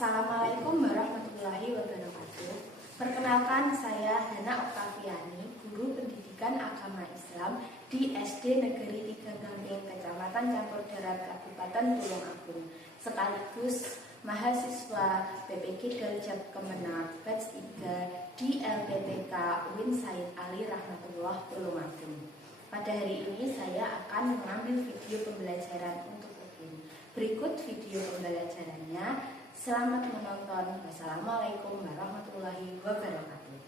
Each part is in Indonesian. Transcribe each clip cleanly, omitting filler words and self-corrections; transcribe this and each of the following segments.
Assalamualaikum warahmatullahi wabarakatuh. Perkenalkan, saya Hana Oktaviani, guru pendidikan agama Islam di SD Negeri 3 Gamping, Kecamatan Campur Darat, Kabupaten Tulungagung, sekaligus mahasiswa PPG Daljab Kemenang Batch 3 di LPTK UIN Said Ali Rahmatullah Tulungagung. Pada hari ini saya akan mengambil video pembelajaran untuk UIN. Berikut video pembelajarannya. Selamat menonton. Wassalamualaikum warahmatullahi wabarakatuh.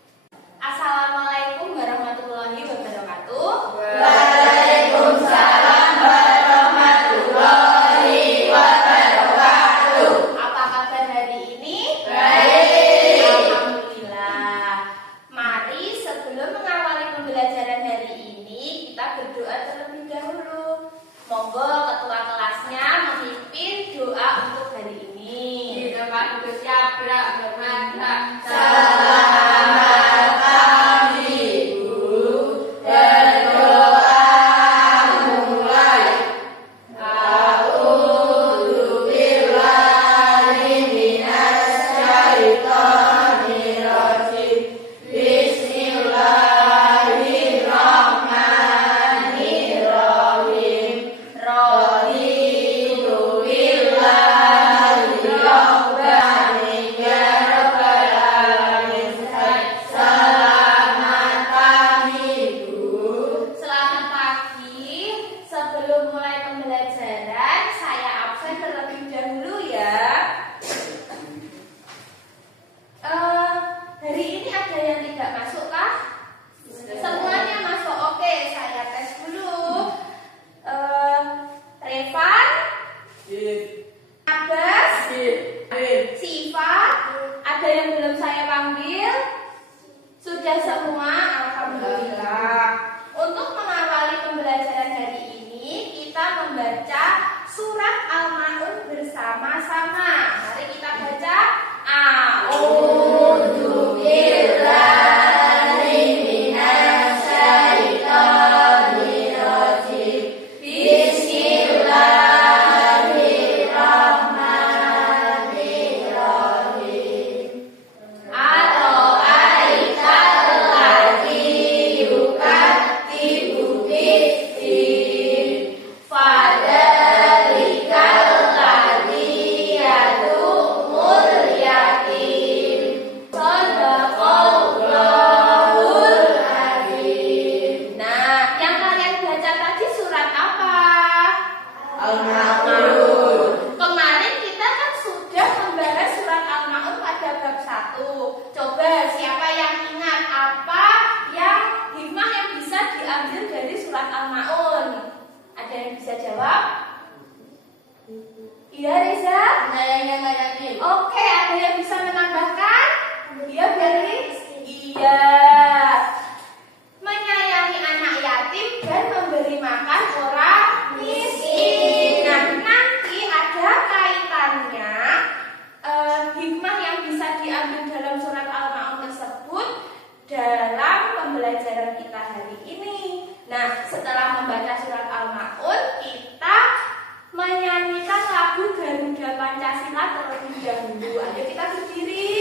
Assalamualaikum warahmatullahi wabarakatuh. Waalaikumsalam warahmatullahi wabarakatuh. Apa kabar hari ini? Baik. Alhamdulillah. Mari sebelum mengawali pembelajaran hari ini, kita berdoa terlebih dahulu. Monggo ketua kelasnya memimpin doa untuk hari ini. Selamat pagi, Bu. Berdoa mulai. A'udzu billahi minasy syaithanir rajim. Bismillahirrahmanirrahim. Raditu billahi rabban ya rabbal alamin. Selamat pagi, Bu. Selamat pagi. Sebelum mulai pembelajaran, saya absen terlebih dahulu ya. Hari ini ada yang tidak masuk kah? Semuanya masuk. Oke, saya tes dulu. Revan, Abbas, Siva, ada yang belum saya panggil? Sudah semua, alhamdulillah. Untuk mengawali pembelajaran hari ini, kita membaca surat Al-Ma'un bersama-sama. Mari kita baca. A'udzu billahi minasy syaithanir rajim. Bismillahirrahmanirrahim. Ara'aital ladzi yukadzibu bid-din, fadzalikal ladzi yad'ul yatim. Shadaqallahul azim. Nah, yang kalian baca tadi surat apa? Al-Ma'un. Kemarin kita kan sudah membahas surat Al-Ma'un pada bab 1. Coba siapa yang ingat apa yang hikmah yang bisa diambil dari surat Al-Ma'un? Ada yang bisa jawab? Iya, Reza? Oke, ada yang bisa menambahkan? Iya, Beris? Iya. Menyayangi anak yatim dan memberi makan orang miskin. Nah, nanti ada kaitannya hikmah yang bisa diambil dalam surat Al-Ma'un tersebut dalam pembelajaran kita hari ini. Nah, setelah membaca surat Al-Ma'un, kita menyanyikan lagu Garuda Pancasila terlebih dahulu. Ayo kita berdiri.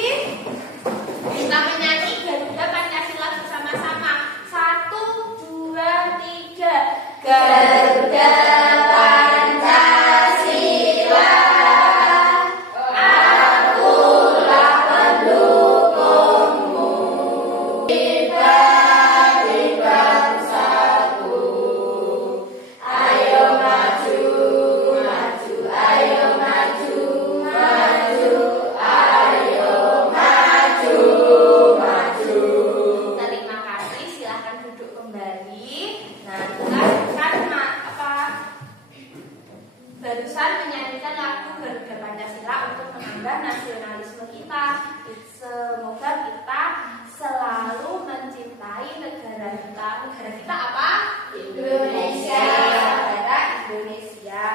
Kita menyanyi Garuda Pancasila bersama-sama. 1, 2, 3. Garuda Pancasila, akulah pendukungmu. Kita di bangsaku, ayo maju, maju, ayo maju, maju, ayo maju, maju. Terima kasih, silahkan duduk kembali. Nah, barusan menyanyikan lagu Garuda Pancasila untuk menambah nasionalisme kita. Semoga kita selalu mencintai negara kita. Negara kita apa? Indonesia. Negara Indonesia.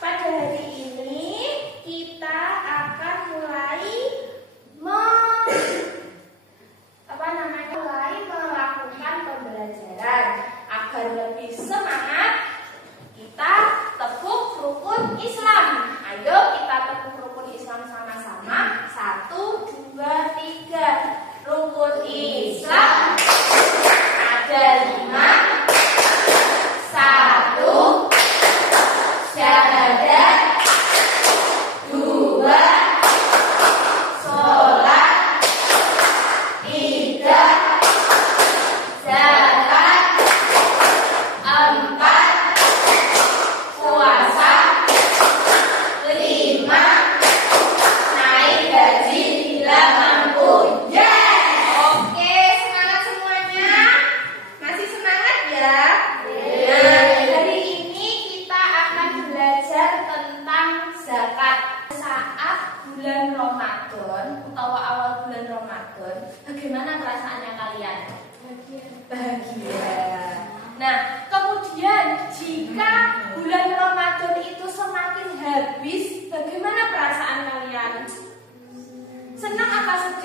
Pada hari ini kita akan mulai melakukan pembelajaran agar lebih semangat. Kita tepuk rukun Islam. Ayo kita tepuk rukun Islam sama-sama.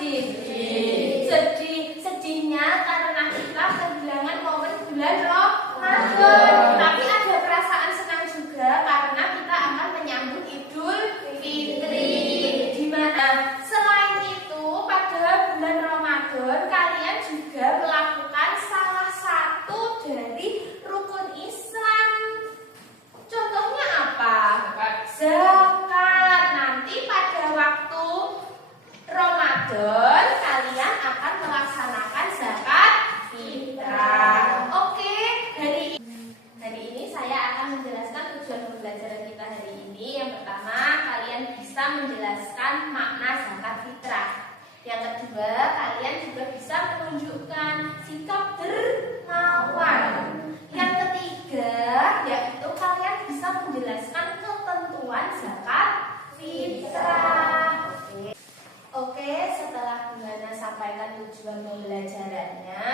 sedih? Sedih. Sedihnya karena kita kehilangan momen bulan Ramadan. Tapi ada perasaan senang juga karena kita akan menyambut Idul Fitri. Di mana selain itu pada bulan Ramadan kalian juga melakukan salah satu dari rukun Islam. Contohnya apa? Zakat. Nanti pada waktu Ramadan kalian akan melaksanakan zakat fitrah. Oke, hari ini saya akan menjelaskan tujuan pembelajaran kita hari ini. Yang pertama, kalian bisa menjelaskan makna zakat fitrah. Yang kedua, kalian juga bisa menunjukkan sikap dermawan. Yang ketiga, yaitu kalian bisa menjelaskan ketentuan zakat fitrah. Oke, setelah Bu Hana sampaikan tujuan pembelajarannya,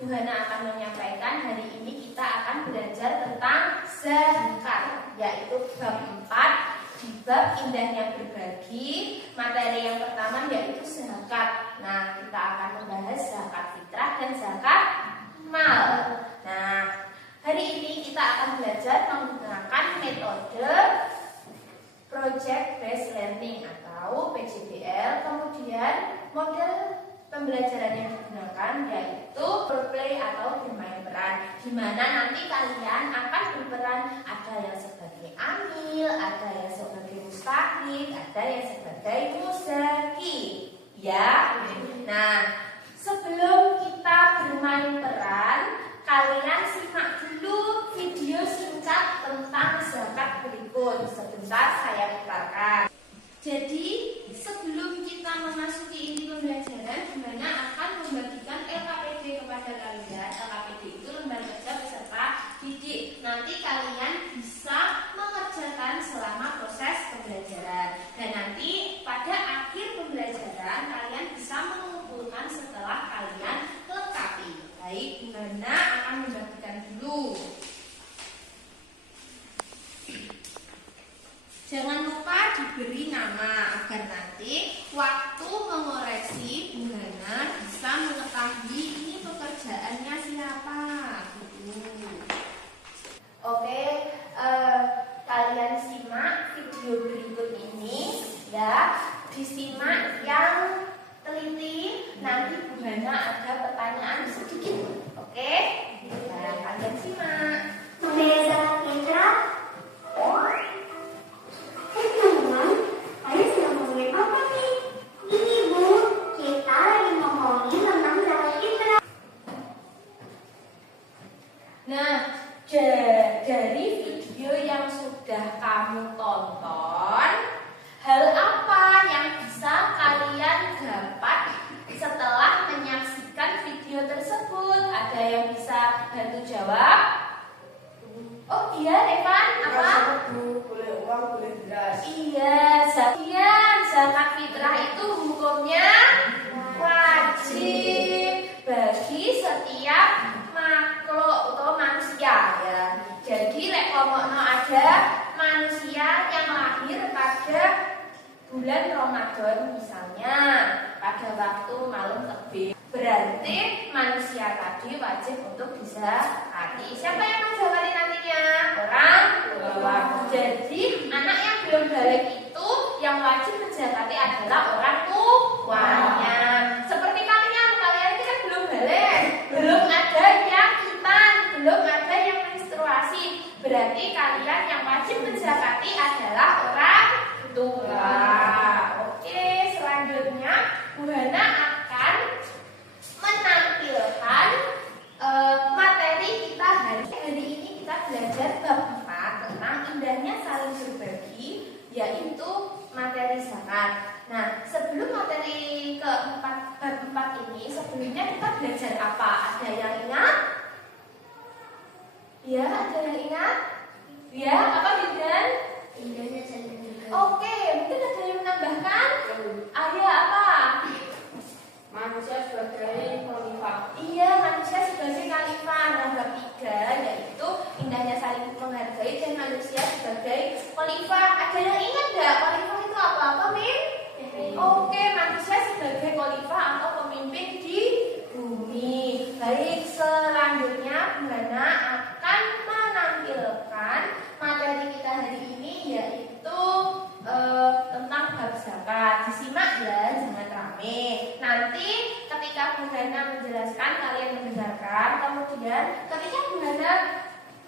Bu Hana akan menyampaikan hari ini kita akan belajar tentang zakat, yaitu bab 4 di bab indahnya berbagi. Materi yang pertama yaitu zakat. Nah, kita akan membahas zakat fitrah dan zakat mal. Nah, hari ini kita akan belajar menggunakan metode Project Based Learning atau PJBL. Kemudian model pembelajaran yang digunakan yaitu role play atau bermain peran, di mana nanti kalian akan berperan, ada yang sebagai amil, ada yang sebagai mustahik, ada yang sebagai muzaki. Ya. Nah, sebelum kita bermain peran, kalian simak dulu video singkat tentang zakat berikut. Sebentar saya putarkan. Jadi, sebelum kita memasuki inti pembelajaran, di mana akan membagikan LKPD kepada kalian. LKPD itu lembar kerja peserta didik. Nanti kalian bisa mengerjakan selama proses pembelajaran. Dan nanti pada akhir pembelajaran kalian bisa mengumpulkan setelah kalian lengkapi. Baik, Bu Hana akan membagikan dulu. Jangan lupa diberi nama agar nanti waktu mengoreksi Bu Hana bisa mengetahui ini pekerjaannya siapa. Oke, kalian simak video berikut ini ya. Disimak yang teliti. Nanti Bu Hana ada pertanyaan sedikit. Oke, nah, kalian simak. Zakat fitrah. Teman-teman, kalian sedang ngomongin apa nih? Ini Bu, kita lagi ngomongin tentang zakat fitrah. Nah, dari video yang sudah kamu tonton, hal apa yang bisa kalian dapat setelah menyaksikan video tersebut? Ada yang bisa bantu jawab? Oh iya, Evan, apa? Boleh uang, boleh beras. Iya, zakat fitrah itu hukumnya wajib bagi setiap makhluk atau manusia ya. Jadi lek ngomongno ada manusia yang lahir pada bulan Ramadan misalnya pada waktu malam terbit, berarti manusia tadi wajib untuk dizakati. Siapa yang menzakati nantinya? Orang tua. Jadi anak yang belum balik itu yang wajib menzakati adalah orang tuanya. Seperti kalian ini kan belum balik, belum ada yang hitan, belum ada yang menstruasi. Berarti kalian yang wajib menzakati adalah orang tua. Oke, selanjutnya Bu Hana akan menampilkan materi kita hari ini. Kita belajar bab 4 tentang indahnya saling berbagi, yaitu materi zakat. Nah, sebelum materi keempat bab 4 ini, sebelumnya kita belajar apa? Ada yang ingat? Ya, ada yang ingat? Ya, apa Bidan? Indahnya saling berbagi. Oke, mungkin ada yang menambahkan? Ada apa? Manusia sebagai khalifah. Iya, manusia sebagai khalifah. Nah, bab 3 yaitu indahnya saling menghargai dan manusia sebagai khalifah. Ada yang ingat nggak? Khalifah itu apa, Min? Oke, manusia sebagai khalifah ketika Bu Hana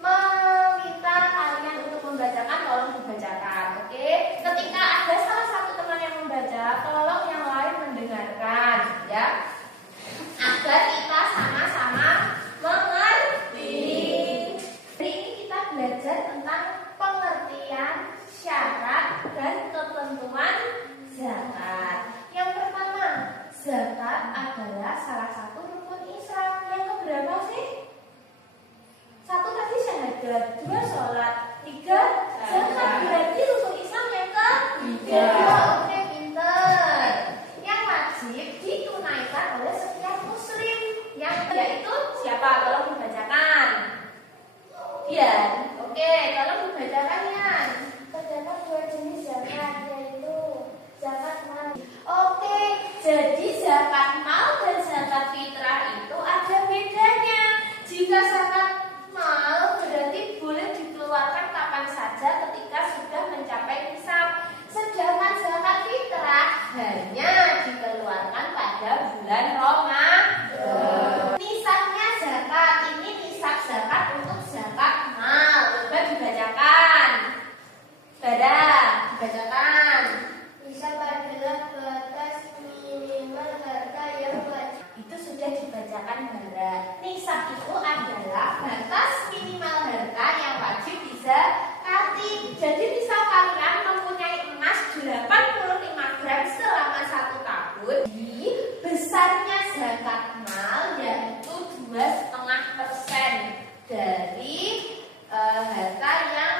meminta kalian untuk membacakan, tolong dibacakan. Oke, ketika ada salah satu teman yang membaca, tolong yang lain mendengarkan, ya, agar kita sama-sama mengerti. Hari ini kita belajar tentang pengertian syarat dan ketentuan zakat. Yang pertama, zakat adalah salah satu rukun Islam. Yang keberapa sih? Satu tadi syahadat, dua sholat, tiga zakat. Berarti rukun Islam yang ketiga. Oke, pinter. Yang wajib ditunaikan oleh setiap muslim. Yang yaitu siapa? Tolong dibacakan. Yan. Oke, tolong dibacakan Yan. Terdapat dua jenis zakat, yaitu zakat mal. Oke, jadi zakat mal dan zakat fitrah itu ada bedanya. Jika zakat mal berarti boleh dikeluarkan kapan saja ketika sudah mencapai nisab. Sedangkan zakat fitrah hanya dikeluarkan pada bulan Ramadan. Nisabnya zakat, ini nisab zakat untuk zakat mal. Coba dibacakan. Dibacakan. Nisab adalah batas minimal harta yang wajib. Itu sudah dibacakan Bara. Nisab itu adalah batas minimal harta yang wajib dizakati. Jadi misal kalian mempunyai emas 85 gram selama 1 tahun, di besarnya zakat mal yaitu 2,5% dari harta yang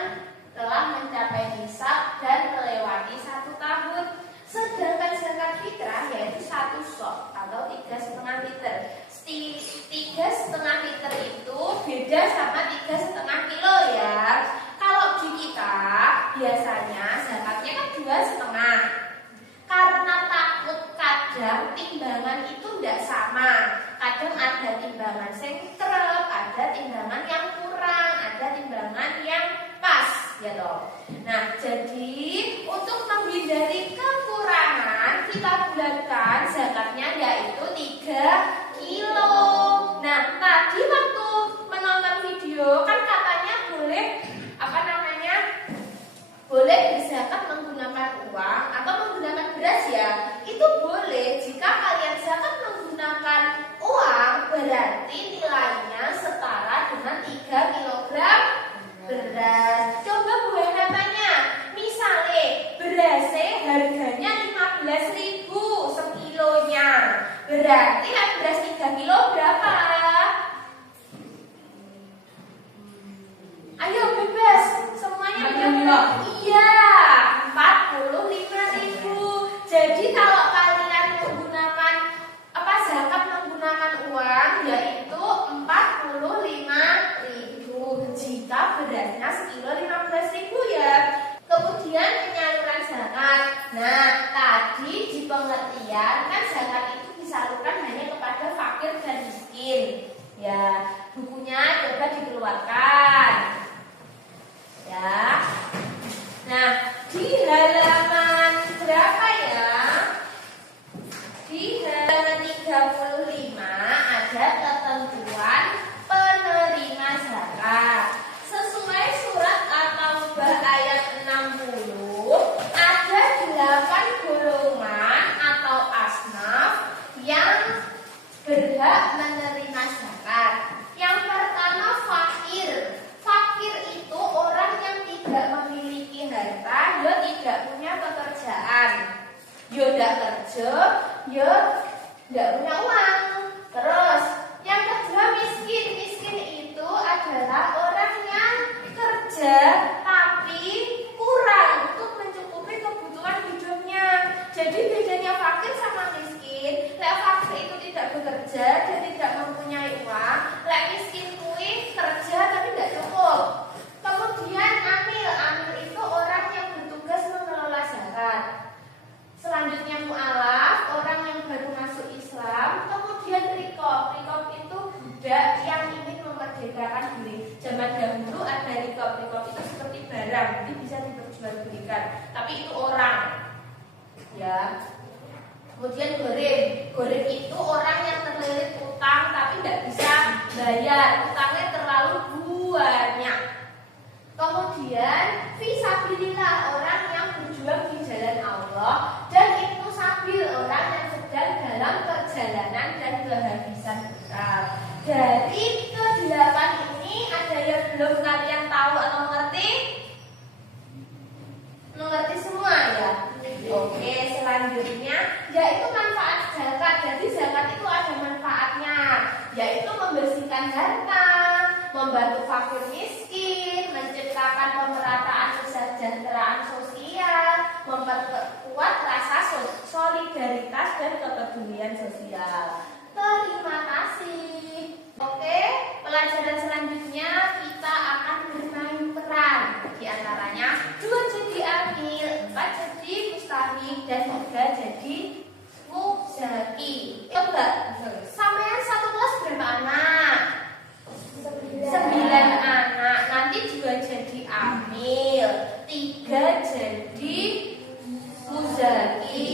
telah mencapai nisab dan melewati 1 tahun. Sedangkan zakat fitrah yaitu 1 sok atau 3,5 liter. 3,5 liter itu beda sama 3,5 kilo ya. Kalau di kita biasanya zakatnya kan 2,5. Karena takut kadang timbangan itu tidak sama. Kadang ada timbangan sengkrep, ada timbangan yang kurang, ada timbangan yang pas, ya toh. Nah, jadi untuk menghindari kekurangan kita bulatkan zakatnya yaitu 3 kilo. Nah, tadi waktu menonton video kan katanya boleh boleh berzakat menggunakan uang atau menggunakan beras ya. Itu boleh jika kalian zakat menggunakan uang berarti nilainya setara dengan 3 kilogram beras. Coba Bu Hana tanya, misalnya berasnya harganya 15.000 sekilonya, berarti beras 3 kilo berapa? Ayo bebas, semuanya jawab. Iya, 45.000. Jadi kalau kalian menggunakan zakat menggunakan uang yaitu 45.000 jika berasnya sekilo 15.000 ya. Kemudian penyaluran zakat. Nah, tadi di pengertian kan zakat itu disalurkan hanya kepada fakir dan miskin. Ya, bukunya coba dikeluarkan. Ya. Nah, di halaman berapa ya? Di halaman 35 ada ketentuan penerima zakat. Sesuai surat At-Taubah ayat 60, ada 8 golongan atau asnaf yang berhak menerima zakat. Yang pertama fakir. Fakir itu orang yang tidak memiliki harta, dia tidak punya pekerjaan, dia tidak kerja, dia tidak punya uang. Terus yang kedua miskin. Miskin itu adalah orang yang kerja tapi kurang untuk mencukupi kebutuhan hidupnya. Jadi bedanya fakir sama miskin, fakir itu tidak bekerja dan tidak mempunyai uang, miskin kuwi kerja tapi tidak cukup. Kemudian amil itu orang yang bertugas mengelola zakat. Selanjutnya mu'alaf, orang yang baru masuk Islam. Kemudian rikob itu budak yang ingin memerdekakan diri. Zaman dahulu ada rikob itu seperti barang, jadi bisa diperjualbelikan. Tapi itu orang, ya. Kemudian goreng itu orang yang terlilit utang tapi tidak bisa bayar. Utangnya harta, membantu fakir miskin, menciptakan pemerataan kesejahteraan sosial, memperkuat rasa solidaritas dan kepedulian sosial. Terima kasih. Oke, pelajaran selanjutnya kita akan bermain peran. Di antaranya 2 jadi amil, 4 jadi mustahik, dan 3 jadi muzaki. Coba, sampean satu kelas berapa anak? 9 anak. Nanti 2 jadi amil, 3 jadi muzaki,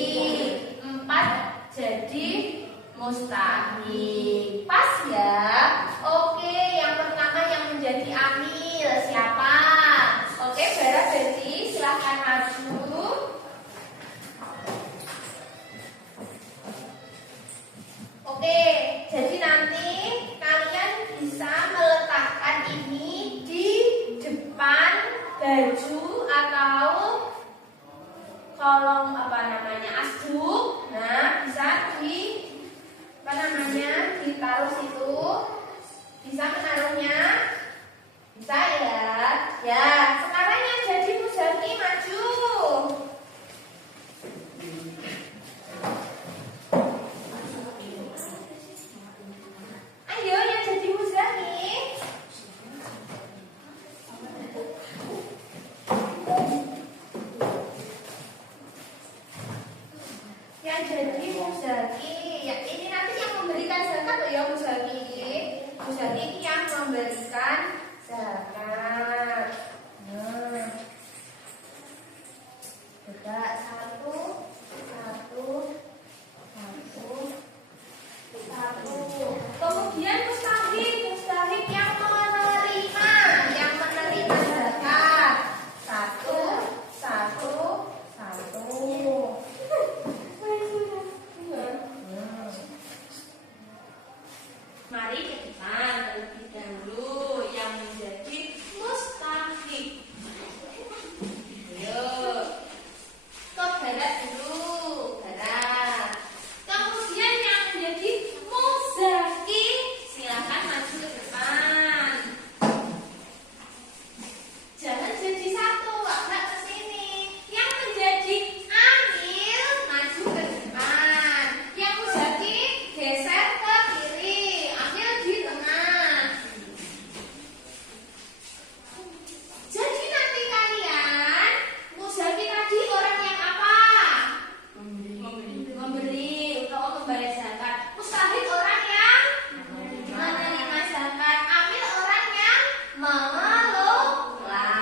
4 jadi mustahik. Pas ya? Oke, yang pertama yang menjadi amil siapa? Oke, Bara Berti silahkan maju. Oke, jadi nanti kalian bisa meletakkan ini di depan baju atau kolom asduk. Nah, bisa ditaruh situ. Bisa menaruhnya? Bisa ya? Ya, sekarang yang jadi muzaki maju. Ayo yang jadi muzaki. Yang jadi muzaki, ya ini nanti yang memberikan zakat loh ya muzaki. Muzaki ini yang memberikan zakat. Nah, coba satu. Kemudian mustahik yang menerima zakat. Satu. Mari ke depan terlebih dahulu yang menjadi mustahik. Ayo, ke barat dulu, barat. Kemudian yang menjadi muzaki, silakan maju ke depan. Jangan jadi satu, agak ke sini. Yang menjadi amil maju ke depan. Yang muzaki geser ke kiri, amil di tengah. Jadi nanti kalian muzaki tadi orang yang apa? Memberi untuk membayar zakat. Mustahik orang yang menerima zakat. Amil orang yang mengelola.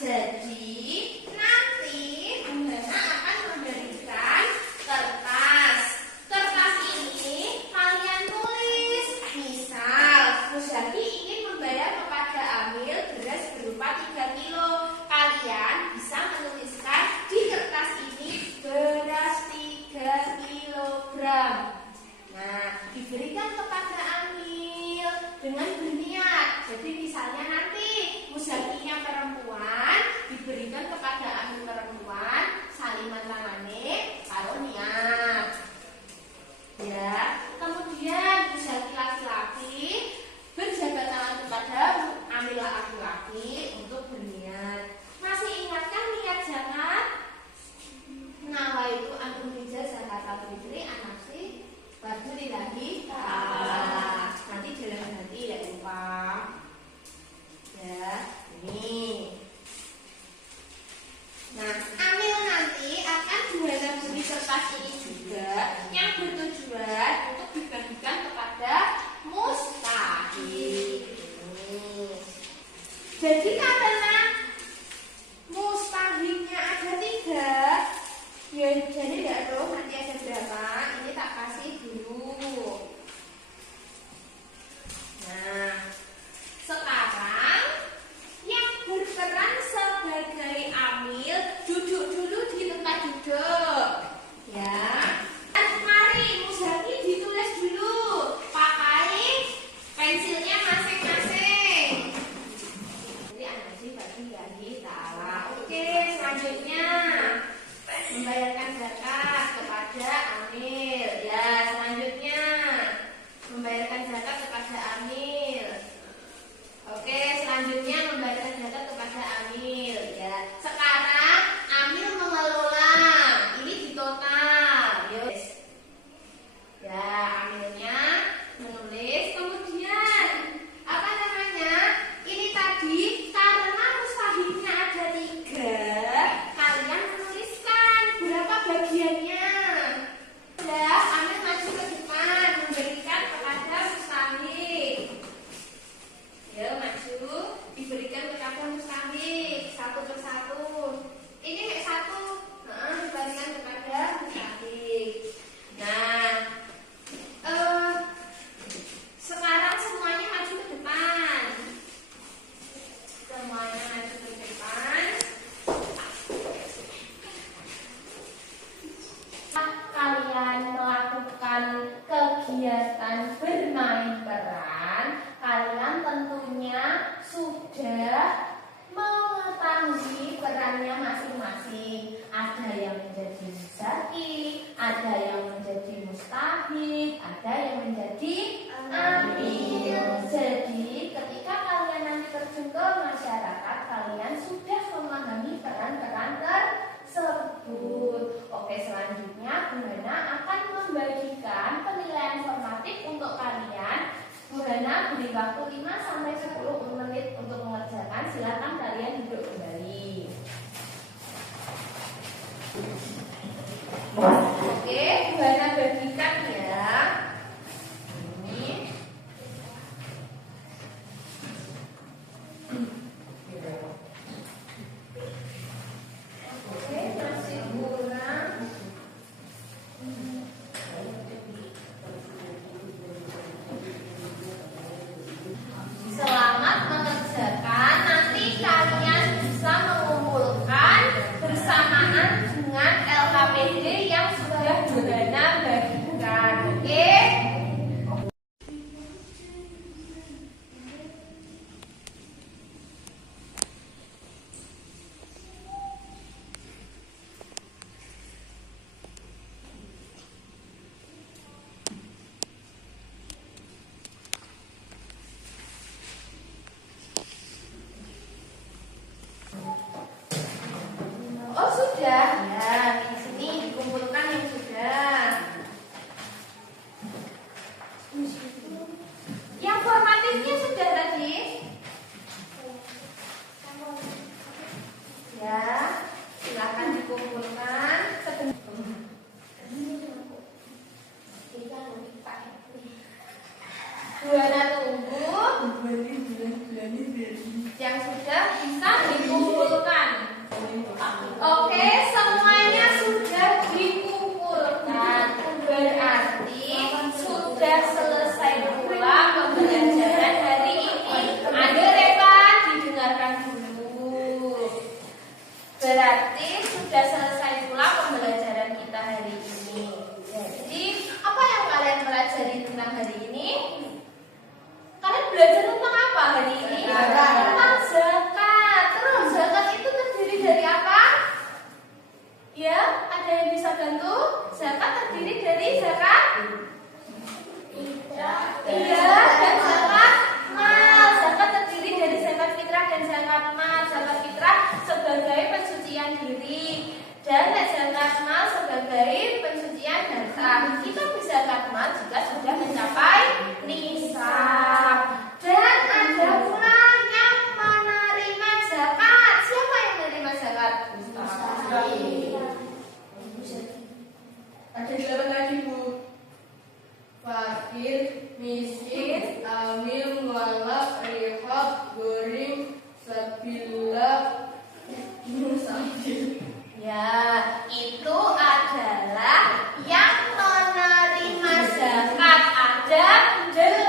Jadi nanti Bundana akan memberikan kertas. Kertas ini kalian tulis. Misal muzaki ingin membayar kepada amil beras berupa 3 kilo. Kalian bisa menuliskan di kertas ini beras 3 kilogram. Nah, diberikan kepada amil dengan berniat. Jadi misalnya nanti muzakinya perempuan diberikan kepada amil perempuan, saliman tangane karo niat. Ya, kemudian muzaki laki-laki berjabat tangan kepada amil laki-laki untuk berniat. Masih ingatkah niat zakat? Nah, itu antum bija zakat al-fitri anafsi warjulillahi ta'ala. Nanti jalan hati ya lupa. Ya, ini. Nah, amil nanti akan menghadapi kertas ini juga yang bertujuan untuk dibagikan kepada mustahik. Jadi karena mustahiknya ada 3, ya jadi tidak tahu nanti ada berapa. Ini tak kasih dulu. Nah, sekarang yang berperan sebagai amil duduk dulu di tempat duduk. Ya. Mari muzaki ditulis dulu. Pakai pensilnya masing-masing. Jadi anasi bagi ta'ala. Oke, selanjutnya membayarkan zakat kepada amil. Ya, selanjutnya membayarkan zakat kepada amil. lagi. Ada yang menjadi mustahik, ada yang menjadi amil. Jadi ketika kalian nanti terjun ke masyarakat, kalian sudah memahami peran-peran tersebut. Oke, selanjutnya Bu Hana akan membagikan penilaian formatif untuk kalian. Bu Hana beri waktu 5-10 menit untuk mengerjakan. Silakan kalian duduk kembali. Oke, Bu Hana bagikan ya. Ini. Oke, masih kurang. Selamat mengerjakan. Nanti kalian bisa mengumpulkan bersamaan dengan LKPD yang sudah Bu Hana bagikan. Oke? Oh sudah, ya di sini dikumpulkan yang sudah. Yang formatifnya sudah tadi. Ya, silakan dikumpulkan. Bu Hana tunggu. Yang sudah bisa dikumpulkan. Oke, semuanya sudah dikumpulkan. Berarti sudah selesai pula pembelajaran hari ini. Ayo Reva, didengarkan dulu. Berarti sudah selesai pula pembelajaran kita hari ini. Jadi, apa yang kalian pelajari tentang hari ini? Kalian belajar tentang apa hari ini? Tentang zakat. Terus zakat itu terdiri dari apa? Ya, ada yang bisa bantu? Zakat terdiri dari zakat? Iya, dan zakat mal. Zakat terdiri dari zakat fitrah dan zakat mal. Zakat fitrah sebagai pensucian diri dan zakat mal sebagai pensucian harta. Kita bisa zakat mal jika sudah mencapai nisab. Dan ada pula yang menerima zakat. Siapa yang menerima zakat? Ada 8 lagi Bu. Fakir, miskin, amil, mualaf, rihab, goring, sabila, musafir. Ya, itu adalah yang menerima zakat. Ada 8.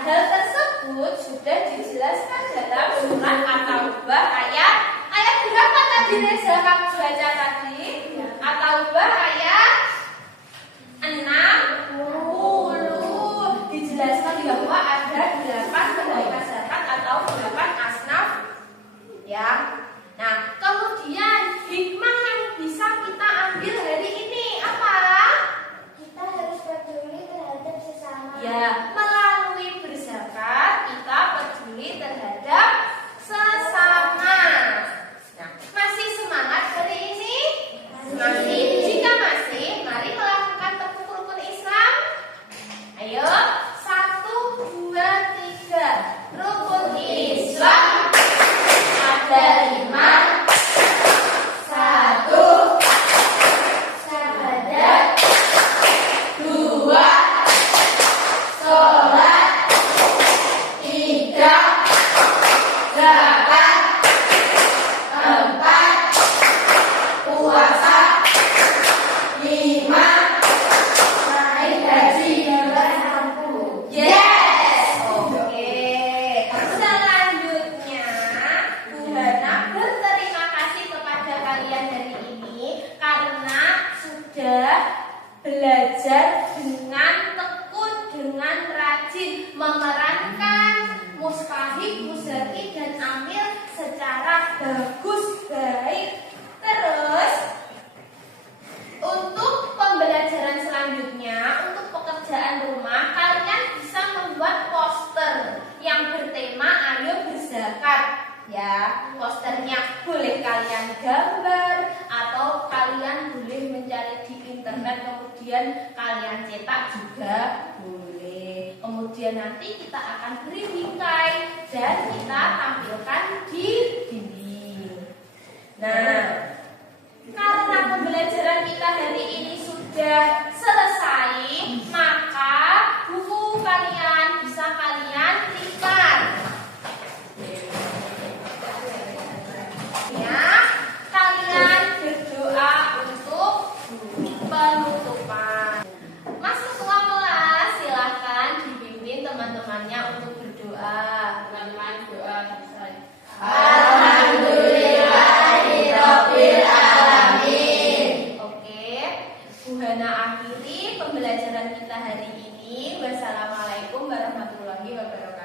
Hal tersebut sudah dijelaskan dalam surat At-Taubah ayat berapa tadi Reza kamu baca tadi? At-Taubah ayat 60. Dijelaskan bahwa ada 8 penerima zakat atau 8 asnaf. Ya. Nah, kemudian hikmah yang bisa kita ambil hari ini apa? Kita harus peduli terhadap sesama. Ya, melalui berzakat kita peduli terhadap sesama. Nah, masih semangat hari ini? Masih. Jika masih, mari melakukan tepuk rukun Islam. Ayo, 1, 2, 3. Rukun Islam ada 5. 1, syahadat. 2, sholat. 3, zakat. 4, puasa. 5, naik haji. Yes. Oke. Selanjutnya, Bu Hana berterima kasih kepada kalian hari ini karena sudah belajar dengan tekun, dengan rajin, memerankan mustahik, muzaki, dan amil secara bagus, baik. Terus gambar, atau kalian boleh mencari di internet, kemudian kalian cetak juga boleh. Kemudian nanti kita akan beri bingkai dan kita tampilkan di dinding. Nah, karena pembelajaran kita hari ini sudah selesai, maka buku kalian bisa kalian lipat. Ya, kalian berdoa untuk penutupan. Mas ketua kelas silakan dipimpin teman-temannya untuk berdoa. Teman-teman doa selesai. Alhamdulillahirabbil alamin. Oke, Bu Hana akhiri pembelajaran kita hari ini. Wassalamualaikum warahmatullahi wabarakatuh.